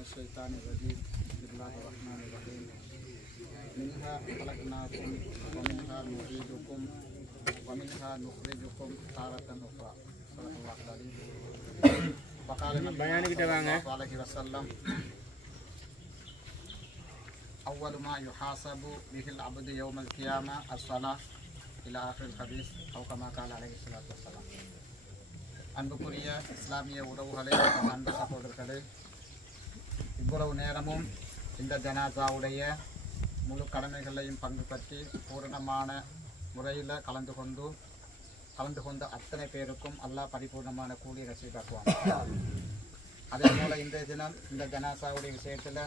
الشيطان الرجيم بسم الله الرحمن الرحيم منها خلقناكم ومنها نعيدكم ومنها نخرجكم تارة أخرى صدق الله العظيم وقال النبي صلى الله عليه وسلم أول ما يحاسب به العبد يوم القيامة الصلاة إلى آخر الحديث أو كما قال عليه الصلاة والسلام. அன்புக்குரிய இஸ்லாமிய உறவுகளே, அன்பு சகோதரர்களே, இவ்வளவு நேரமும் இந்த ஜனாசாவுடைய முழு கடமைகளையும் பங்கு பற்றி பூரணமான முறையில் கலந்து கொண்டு அத்தனை பேருக்கும் அல்லாஹ் பரிபூர்ணமான கூலி ரசீதாக்குவாங்க. அதே போல் இன்றைய தினம் இந்த ஜனாசாவுடைய விஷயத்தில்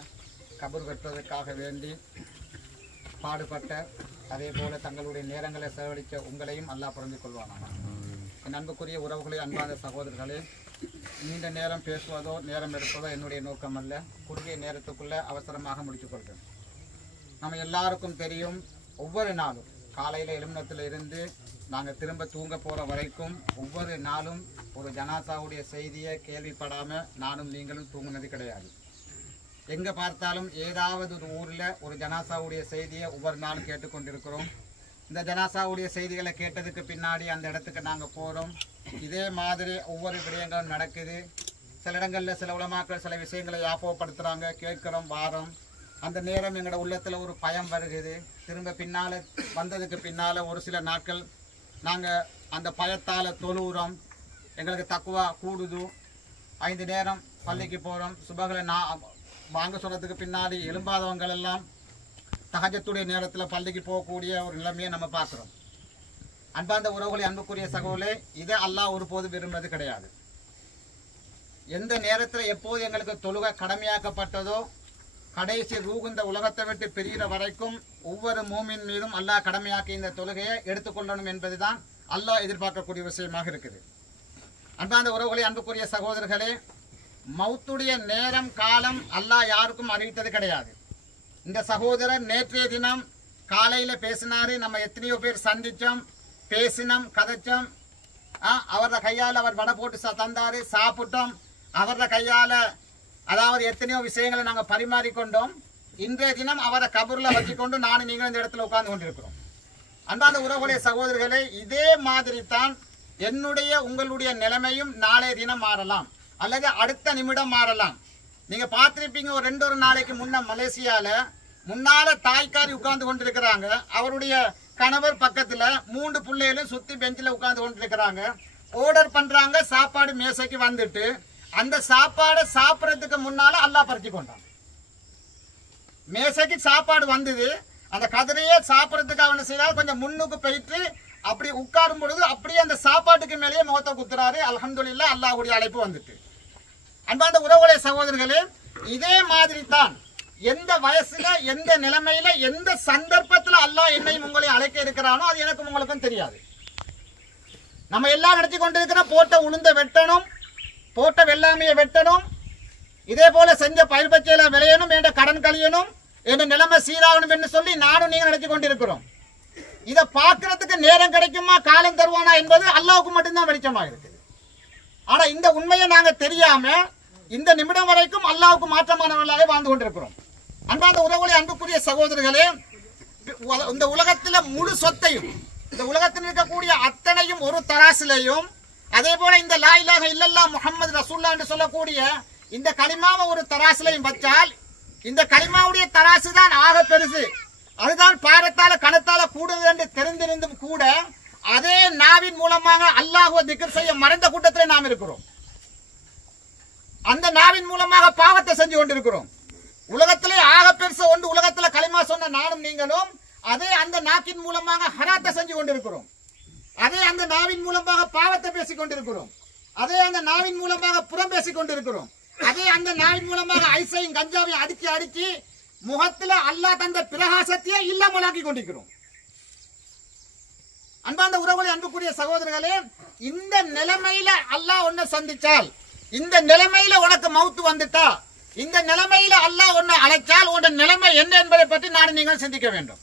கபர் வெட்டுவதற்காக வேண்டி பாடுபட்ட, அதே போல தங்களுடைய நேரங்களை செலவழித்த உங்களையும் அல்லாஹ் புரிந்து கொள்வானாக. என் அன்புக்குரிய உறவுகளே, அன்பான சகோதரர்களே, நீண்ட நேரம் பேசுவதோ நேரம் எடுப்பதோ என்னுடைய நோக்கம் அல்ல. குறுகிய நேரத்துக்குள்ளே அவசரமாக முடித்துக் கொள்கிறேன். நம்ம எல்லாருக்கும் தெரியும், ஒவ்வொரு நாளும் காலையில் எழுமினத்தில் இருந்து நாங்கள் திரும்ப தூங்க போகிற வரைக்கும் ஒவ்வொரு நாளும் ஒரு ஜனாசாவுடைய செய்தியை கேள்விப்படாமல் நானும் நீங்களும் தூங்குனது கிடையாது. எங்கே பார்த்தாலும் ஏதாவது ஒரு ஊரில் ஒரு ஜனாசாவுடைய செய்தியை ஒவ்வொரு நாளும் கேட்டுக்கொண்டிருக்கிறோம். இந்த ஜனாசாவுடைய செய்திகளை கேட்டதுக்கு பின்னாடி அந்த இடத்துக்கு நாங்கள் போகிறோம். இதே மாதிரி ஒவ்வொரு விடயங்களும் நடக்குது. சில இடங்களில் சில உலமாக்கள் சில விஷயங்களை ஞாபகப்படுத்துகிறாங்க, கேட்குறோம், வாரம். அந்த நேரம் எங்களோட உள்ளத்தில் ஒரு பயம் வருகிறது. திரும்ப பின்னால் வந்ததுக்கு பின்னால் ஒரு சில நாட்கள் நாங்கள் அந்த பயத்தால் தொழுகிறோம். எங்களுக்கு தக்குவா கூடுது. 5 நேரம் பள்ளிக்கு போகிறோம். சுபகளை வாங்க சொல்கிறதுக்கு பின்னாடி எழும்பாதவங்கள் எல்லாம் தஹஜ்ஜுடைய நேரத்தில் பள்ளிக்கு போகக்கூடிய ஒரு நிலைமையை நம்ம பார்க்குறோம். அன்பார்ந்த உறவுகளை, அன்புக்குரிய சகோதரே, இதை அல்லாஹ் ஒருபோது விரும்புறது கிடையாது. எந்த நேரத்தில் எப்போது எங்களுக்கு தொழுகை கடமையாக்கப்பட்டதோ, கடைசி ரூஹ் இந்த உலகத்தை விட்டு பிரிகிற வரைக்கும் ஒவ்வொரு மூமின் மீதும் அல்லாஹ் கடமையாக்கி இந்த தொழுகையை எடுத்துக்கொள்ளணும் என்பதுதான் அல்லாஹ் எதிர்பார்க்கக்கூடிய விஷயமாக இருக்குது. அன்பார்ந்த உறவுகளை, அன்புக்குரிய சகோதரர்களே, மௌத்துடைய நேரம் காலம் அல்லாஹ் யாருக்கும் அறிவித்தது கிடையாது. இந்த சகோதரர் நேற்றைய தினம் காலையில் பேசினாரு. நம்ம எத்தனையோ பேர் சந்தித்தோம், பேசினோம், கதைச்சோம். அவரோட கையால் அவர் வடை போட்டு தந்தாரு, சாப்பிட்டோம். அவரோட கையால் அதாவது எத்தனையோ விஷயங்களை நாங்கள் பரிமாறிக்கொண்டோம். இன்றைய தினம் அவரை கபூரில் வச்சுக்கொண்டு நானும் நீங்களும் இந்த இடத்துல உட்கார்ந்து கொண்டிருக்கிறோம். அன்பான உறவுடைய சகோதரர்களே, இதே மாதிரி தான் என்னுடைய உங்களுடைய நிலைமையும் நாளைய தினம் மாறலாம், அல்லது அடுத்த நிமிடம் மாறலாம். நீங்க பார்த்திருப்பீங்க, ஒரு 2 நாளைக்கு முன்ன மலேசியால முன்னால தாய்க்காரி உட்கார்ந்து கொண்டிருக்கிறாங்க. அவருடைய கணவர் பக்கத்துல 3 பிள்ளைகளும் சுத்தி பெஞ்சில் உட்கார்ந்து கொண்டிருக்கிறாங்க. ஆர்டர் பண்றாங்க. சாப்பாடு மேசைக்கு வந்துட்டு அந்த சாப்பாடை சாப்பிட்றதுக்கு முன்னால அல்லாஹ் பறிச்சு கொண்டான். மேசைக்கு சாப்பாடு வந்தது. அந்த கதிரையே சாப்பிட்றதுக்கு அவனை செய்யறாரு. கொஞ்சம் முன்னுக்கு போயிட்டு அப்படி உட்காரும் பொழுது அப்படியே அந்த சாப்பாட்டுக்கு மேலேயே முகத்தை குத்துறாரு. அல்ஹம்துலில்லாஹ், அல்லாஹ்வுடைய அழைப்பு வந்துட்டு. அன்பார்ந்த உறவுகளே, சகோதரர்களே, இதே மாதிரி தான் எந்த வயசுல, எந்த நிலைமையில, எந்த சந்தர்ப்பத்தில் அல்லாஹ் என்னையும் உங்களை அழைக்க இருக்கிறானோ அது எனக்கும் உங்களுக்கும் தெரியாது. நம்ம எல்லாம் நடத்தி கொண்டிருக்கிற போட்ட உளுந்த வெட்டணும், போட்ட வெள்ளாமையை வெட்டணும், இதே போல செஞ்ச பயிர் பச்சையில விளையணும், என்ற கடன் கழியணும், என்ற நிலைமை சீராகணும் என்று சொல்லி நானும் நீங்க நடத்தி கொண்டிருக்கிறோம். இதை பார்க்கறதுக்கு நேரம் கிடைக்குமா, காலம் தருவானா என்பது அல்லாஹ்வுக்கு மட்டும்தான் வெளிச்சமாக இருக்குது. ஆனா இந்த உண்மையை நாங்க தெரியாம இந்த நிமிடம் வரைக்கும் அல்லாஹ்வுக்கு மாற்றமானவர்களாக வாழ்ந்து கொண்டிருக்கிறோம். அன்பார்ந்த உறவுகளே, அன்புக்குரிய சகோதரர்களே, இந்த உலகத்துல முழு சொத்தையும், இந்த உலகத்தில் இருக்கக்கூடிய அத்தனையும் ஒரு தராசிலையும், அதே போல இந்த லா இலாஹ இல்லல்லாஹ் முஹம்மது ரசூலுல்லாஹ் என்று சொல்லக்கூடிய இந்த கலிமாவை ஒரு தராசிலையும் வச்சால், இந்த கலிமாவுடைய தராசு தான் ஆக பெருசு. அதுதான் பாரத்தால கணத்தால கூடுது என்று தெரிந்திருந்தும் கூட அதே நாவின் மூலமாக அல்லாஹ்வை திக்ர் செய்ய மறந்த கூட்டத்தில் நாம் இருக்கிறோம். அந்த நாவின் மூலமாக பாவத்தை செஞ்சு கொண்டிருக்கிறோம். உலகத்திலே ஆக பெருசு ஒன்று உலகத்துல களிமா சொன்ன நானும் நீங்களும் அதே அந்த நாக்கின் மூலமாக ஹராத்தை செஞ்சு கொண்டிருக்கிறோம். அதே அந்த நாவின் மூலமாக பாவத்தை பேசிக் கொண்டிருக்கிறோம். அதே அந்த நாவின் மூலமாக புறம் பேசிக் கொண்டிருக்கிறோம். அதே அந்த நாவின் மூலமாக ஐசையும் கஞ்சாவையும் அடிச்சு முகத்துல அல்லாஹ் தந்த பிரகாசத்தையே இல்லாமலாக்கி கொண்டிருக்கிறோம். அன்பார்ந்த உறவுகளை, அன்புக்குரிய சகோதரர்களே, இந்த நிலைமையில அல்லாஹ் ஒன்ன சந்திச்சால், இந்த நிலைமையில உனக்கு மௌத்து வந்துட்டா, இந்த நிலைமையில அல்லாஹ் ஒன்ன அழைச்சால் உன்னோட நிலைமை என்ன என்பதை பற்றி நான் நீங்கள் சிந்திக்க வேண்டும்.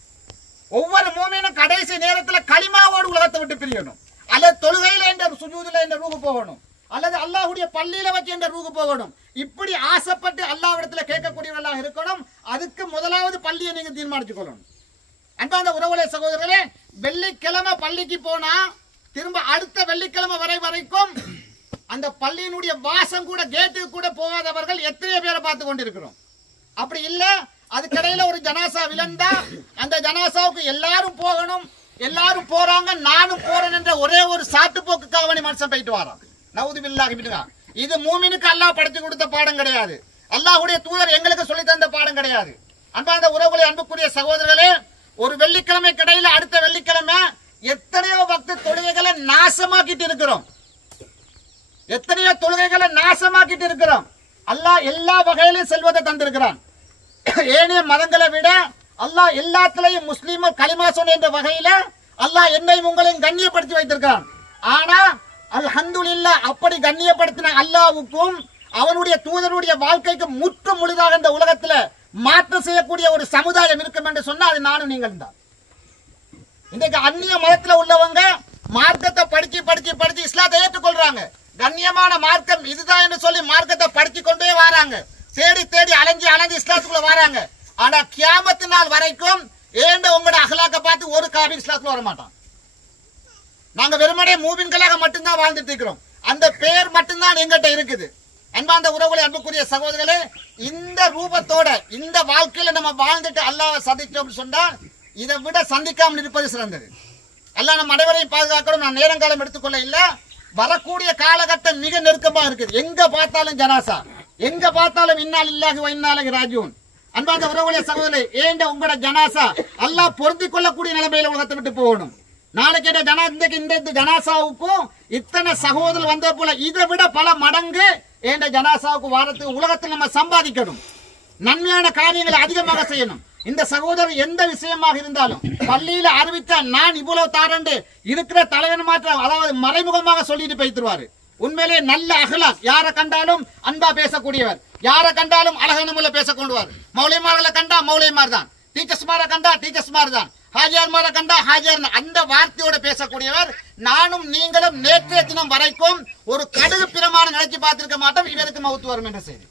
ஒவ்வொரு மூமினும் கடைசி நேரத்தில் களிமாவோடு உலகத்தை விட்டு பிரியணும், அல்லது தொழுகையில என்ற சுஜூதில என்ற ரூஹு போகணும், அல்லது அல்லாஹ்வுடைய பள்ளியில வச்சு என்ற ரூக்கு போகணும். இப்படி ஆசைப்பட்டு அல்லாஹ்விடத்துல கேட்கக்கூடியவர்களாக இருக்கணும். அதுக்கு முதலாவது பள்ளியை நீங்க தீர்மானித்துக் கொள்ளணும். அன்பார்ந்த உறவுகளே சகோதரர்களே, வெள்ளிக்கிழமை பள்ளிக்கு போனா திரும்ப அடுத்த வெள்ளிக்கிழமை வரைக்கும் அந்த பள்ளியினுடைய வாசம் கூட கேட்டுக்கு கூட போகாதவர்கள் எத்தனை பேரை பார்த்து கொண்டிருக்கிறோம். அப்படி இல்ல அதுக்கடையில ஒரு ஜனாசா விழுந்தா அந்த ஜனாசாவுக்கு எல்லாரும் போகணும், எல்லாரும் போறாங்க நானும் போறேன் என்ற ஒரே ஒரு சாட்டு போக்குக்காக மனுஷன் போயிட்டு வரான். நவுது பில்லாஹி மின்ஹா. இது மூமினுக்கு அல்லாஹ் படைத்து கொடுத்த பாடம் கிடையாது. அல்லாஹ்வுடைய தூதர் எங்களுக்கு சொல்லி தந்த பாடம் கிடையாது. அன்பார்ந்த உறவுகளே, அன்புக்குரிய சகோதரர்களே, ஒரு வெள்ளிக்கிழமை கடையில அடுத்த வெள்ளிக்கிழமை எத்தனையோ பக்த தொழுகைகளை நாசமாக்கிட்டு இருக்கிறோம். எத்தனையோ தொழுகைகளை நாசமாக்கிட்டு இருக்கிறோம். அல்லாஹ் எல்லா வகையிலும் செல்வத்தை தந்திருக்கிறான். ஏனைய மதங்களை விட அல்லாஹ் எல்லாத்திலையும் முஸ்லீம் கலிமா சொன்ன என்ற வகையில அல்லாஹ் என்னையும் உங்களையும் கண்ணியப்படுத்தி வைத்திருக்கிறான். ஆனா அல்ஹம்துலில்லாஹ் அப்படி கண்ணியப்படுத்தின அல்லாஹ்வுக்கும் அவனுடைய தூதருடைய வாழ்க்கைக்கு முற்று முழுதாக இந்த உலகத்துல மாற்றம் செய்யக்கூடிய ஒரு சமுதாயம் இருக்கும் என்று சொன்னா அது நானும் நீங்கள் தான். இன்றைக்கு அந்நிய மதத்துல உள்ளவங்க மார்க்கத்தை படிச்சு இஸ்லாத்தை ஏற்றுக்கொள்றாங்க. கண்ணியமான மார்க்கம் இதுதான் என்று சொல்லி மார்க்கத்தை படிச்சு கொண்டே வராங்க. தேடி அலைஞ்சு இஸ்லாத்துக்குள்ள வராங்க. ஆனா கியாமத்து நாள் வரைக்கும் ஏண்ட உங்களோட அகலாக்க பார்த்து ஒரு காபீர் இஸ்லாத்துக்குள்ள வர மாட்டான். நாங்க வெறுமனே மூமின்களாக மட்டும்தான் வாழ்ந்துட்டு இருக்கிறோம். அந்த பெயர் மட்டும்தான் எங்கிட்ட இருக்குது. அன்பார்ந்த உறவுகளே, அன்புக்குரிய சகோதரர்களே, இந்த ரூபத்தோட இந்த வாழ்க்கையில நம்ம வாழ்ந்துட்டு அல்லாஹ்வை சந்திச்சோம் சொன்னா இதை விட சந்திக்காமல் இருப்பது சிறந்தது. அல்லாஹ் நம்ம அனைவரையும் பாதுகாக்கணும். நான் நேரங்காலம் எடுத்துக்கொள்ள இல்ல. வரக்கூடிய காலகட்டம் மிக நெருக்கமா இருக்குது. எங்க பார்த்தாலும் ஜனாசா, எங்க பார்த்தாலும் இன்னா லில்லாஹி வ இன்னா இலைஹி ராஜிஊன். அன்பார்ந்த உறவுகளே சகோதரர்களே, ஏண்ட உங்களோட ஜனாசா அல்லாஹ் பொருந்திக் கொள்ளக்கூடிய நிலைமையில உலகத்தை விட்டு போகணும். நாளைக்கு இந்த ஜனாசாவுக்கும் இத்தனை சகோதரர் வந்த போல இதை விட பல மடங்கு ஏண்ட ஜனாசாவுக்கு வாரத்துக்கு உலகத்தில் நம்ம சம்பாதிக்கணும். நன்மையான காரியங்களை அதிகமாக செய்யணும். இந்த சகோதரர் எந்த விஷயமாக இருந்தாலும் பள்ளியில அறிவித்தா நான் இவ்வளவு தாரண்டு இருக்கிற தலைவன் மாற்றம் அதாவது மறைமுகமாக சொல்லிட்டு போய்த்துருவாரு. உண்மையிலே நல்ல அகலாக், யாரை கண்டாலும் அன்பா பேசக்கூடியவர், யாரை கண்டாலும் அழகான முறையில் பேச கொண்டுவார். மௌலிமார்களை கண்டா மௌலிமார் தான், டீச்சர்ஸ்மாரை கண்டா டீச்சர்ஸ்மார் தான், ஹாஜியார்மாரை கண்டா ஹாஜியார், அந்த வார்த்தையோட பேசக்கூடியவர். நானும் நீங்களும் நேற்றைய தினம் வரைக்கும் ஒரு கடுகு பிரமாணம் நினைச்சு பார்த்திருக்க மாட்டோம் இவருக்கு மவுத்து வரும் என்ற செய்தி.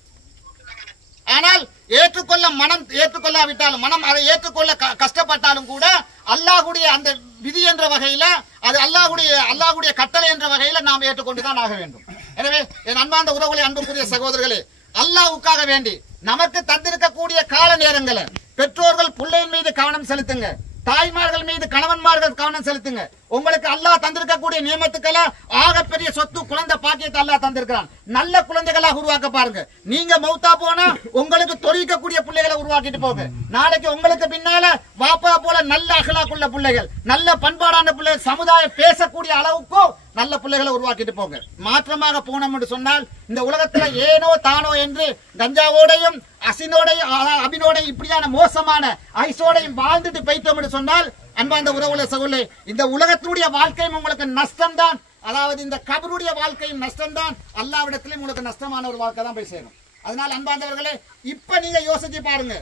ஆனால் ஏற்றுக்கொள்ள மனம் ஏற்றுக்கொள்ளாவிட்டாலும் மனம் அதை ஏற்றுக்கொள்ள கஷ்டப்பட்டாலும் கூட அல்லாஹ்வுடைய அந்த விதி என்ற வகையில அது அல்லாஹ்வுடைய கட்டளை என்ற வகையில நாம் ஏற்றுக்கொண்டுதான் ஆக வேண்டும். எனவே என் அன்பார்ந்த உறவுகளே, அன்புக்குரிய சகோதரர்களே, அல்லாஹ்வுக்காக வேண்டி நமக்கு தந்திருக்கக்கூடிய கால நேரங்களை பெற்றோர்கள் பிள்ளையின் மீது கவனம் செலுத்துங்க. தாய்மார்கள் மீது கணவன்மார்கள் கவனம் செலுத்துங்க. உங்களுக்கு அல்லாஹ் தந்திருக்கக்கூடிய நியமத்துக்களை ஆகப்பெரிய சொத்து குழந்தை பாக்கியத்தை அல்லாஹ் தந்திருக்கிறான். நல்ல குழந்தைகளாக உருவாக்க பாருங்க. நீங்க மௌத்தா போனா உங்களுக்கு தொழிக்கக்கூடிய பிள்ளைகளை உருவாக்கிட்டு போங்க. நாளைக்கு உங்களுக்கு பின்னால வாப்பா போல நல்ல அகலாக்குள்ள பிள்ளைகள், நல்ல பண்பாடான பிள்ளைகள், சமுதாயம் பேசக்கூடிய அளவுக்கு நல்ல பிள்ளைகளை உருவாக்கிட்டு போங்க. மாற்றமாக போனோம் என்று சொன்னால் இந்த உலகத்துல ஏனோ தானோ என்று கஞ்சாவோடையும் அசினோடையும் அபினோடையும் இப்படியான மோசமான ஐசோடையும் வாழ்ந்துட்டு போயிட்டோம் என்று சொன்னால் அன்பார்ந்த உறவுகளே சகோதரர்களே, இந்த உலகத்தினுடைய வாழ்க்கையும் உங்களுக்கு நஷ்டம் தான். அதாவது இந்த கபருடைய வாழ்க்கையும் நஷ்டம் தான். அல்லாஹ்விடத்திலும் உங்களுக்கு நஷ்டமான ஒரு வாழ்க்கை தான் போய் சேரும். அதனால அன்பார்ந்தவர்களே, இப்ப நீங்க யோசிச்சு பாருங்க,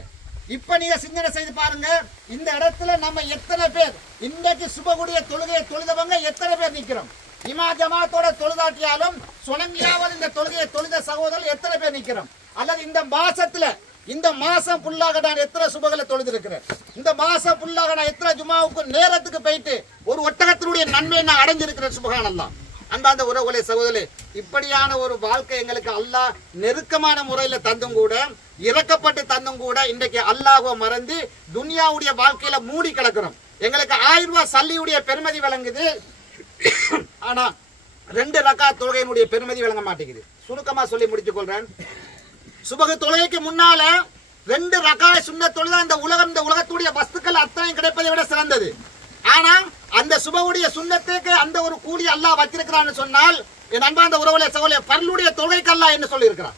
இப்ப நீங்க சிந்தனை செய்து பாருங்க. இந்த இடத்துல நம்ம எத்தனை பேர் இன்றைக்கு சுபகுடைய தொழுகையை தொழுதவங்க எத்தனை பேர் நிக்கிறோம்? இமா ஜமாத்தோட தொழுதாட்டியாலும் சுணங்கியாவது இந்த தொழுகையை தொழுத சகோதரர்கள் எத்தனை பேர் நிக்கிறோம்? அல்லது இந்த மாசத்துல இந்த மாசம் புல்லாக நான் எத்தனை சுபகளை தொழுதிருக்கிறேன்? இந்த மாசம் புல்லாக நான் எத்தனை ஜுமாவுக்கு நேரத்துக்கு போயிட்டு ஒரு ஒட்டகத்தினுடைய நன்மையை நான் அடைஞ்சிருக்கிறேன். சுபஹானல்லாஹ். அன்பார்ந்த உறவுகளே சகோதரர்களே, இப்படியான ஒரு வாழ்க்கை எங்களுக்கு அல்லாஹ் நெருக்கமான முறையில தந்தும் கூட, இறக்கப்பட்டு தந்தும் கூட இன்றைக்கு அல்லாஹ்வை மறந்து துனியாவுடைய வாழ்க்கையில மூடி கிடக்கிறோம். எங்களுக்கு 1000 ரூபாய் சல்லியுடைய பெருமதி விளங்குது, ஆனா 2 ரக்காத் தொழுகையினுடைய பெருமதி விளங்க மாட்டேங்குது. சுருக்கமா சொல்லி முடித்துக் கொள்றேன். சுபஹ் தொழுகைக்கு முன்னால 2 ரக்காத் சுன்னத் தொழுதா இந்த உலகத்துடைய வஸ்துக்கள் அத்தனை கிடைப்பதை விட சிறந்தது. ஆனா அந்த சுபஹுடைய சுன்னத்துக்கு அந்த ஒரு கூலி அல்லாஹ் வச்சிருக்கிறான்னு சொன்னால் என் அன்பார்ந்த உறவுகளே சகோதரர்களே, பர்லுடைய தொழுகைக்கு அல்லாஹ் என்ன சொல்லி இருக்கிறான்?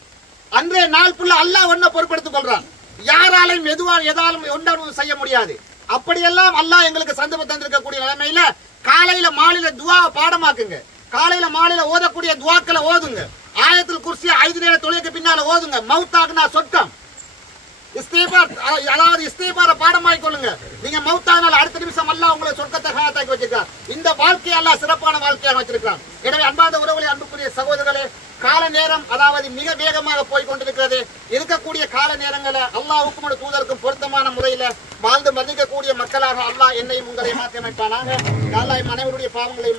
அன்றைய நாள் புள்ள அல்லாஹ் ஒன்ன பொறுப்படுத்திக் கொள்றான். யாராலையும் எதாலும் ஒன்றும் செய்ய முடியாது. அப்படியெல்லாம் அல்லாஹ் எங்களுக்கு சந்தர்ப்பம் தந்திருக்கக்கூடிய நிலைமையில காலையில மாலையில துவா பாடமாக்குங்க. காலையில மாலையில ஓதக்கூடிய துவாக்களை ஓதுங்க. ஆயத்துல் குர்சி 5 நேர தொழுகைக்கு பின்னால ஓதுங்க. மௌத்தாகுனா சொர்க்கம். இஸ்திக்பார் அதாவது இஸ்திக்பாரை பாடமாக்கிக் கொள்ளுங்க. நீங்க மௌத்தானால் அடுத்த நிமிஷம் அல்லாஹ் உங்களை சொர்க்கத்தை ஹயாத்தாக்கி வச்சிருக்கார். இந்த வாழ்க்கையை அல்லாஹ் சிறப்பான வாழ்க்கையாக வச்சிருக்கான். எனவே அன்பார்ந்த உறவுகளே, அன்புக்குரிய சகோதரர்களே, நேரம் அதாவது மிக வேகமாக போய் கொண்டிருக்கிறது. இருக்கக்கூடிய கால நேரங்களை அல்லாஹ்வுக்கும் தூதருக்கும் பொருத்தமான முறையில வாழ்ந்து மதிக்கக்கூடிய மக்களாக அல்லாஹ் என்னையும் உங்களை மாற்றி அமைப்பானாக. அல்லாஹ் அனைவருடைய பாவங்களை